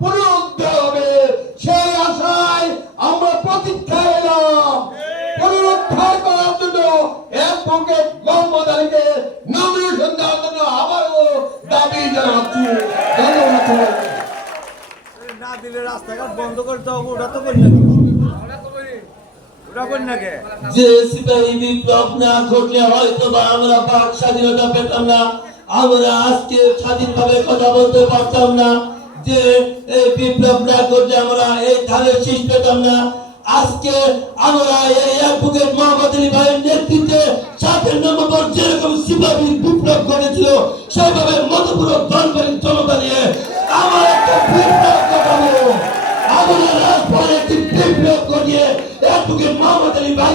পুনরুদ্ধ হবে সেই আশায় আমরা প্রতীক্ষা এলাম। পুনরুদ্ধার করার জন্য অ্যাডভোকেট মোহাম্মদ আলীকে নমিনেশন দেওয়ার জন্য আবারও দাবি জানাচ্ছি। ধন্যবাদ। না দিলে রাস্তাঘাট বন্ধ করতে হবে, ওটা তো করি নাকি যে সিপাহী বিপ্লব না ঘটলে হয়তো বা আমরা বাক স্বাধীনতা পেতাম না, আমরা আজকে স্বাধীনভাবে কথা বলতে পারতাম না। যে এই বিপ্লব না ঘটলে আমরা এই ধানের শীষ পেতাম না। আজকে আমরা এই অ্যাডভোকেট মোহাম্মদ আলী ভাইয়ের নেতৃত্বে 7 নভেম্বর যেরকম সিপাহী বিপ্লব ঘটেছিল সেইভাবে মধুপুর দলবাড়ি জনতা নিয়ে আমার একটা বিপ্লব ঘটাবো। আমরা রাজপথে একটি বিপ্লব ঘটিয়ে অ্যাডভোকেট মোহাম্মদ আলী ভাই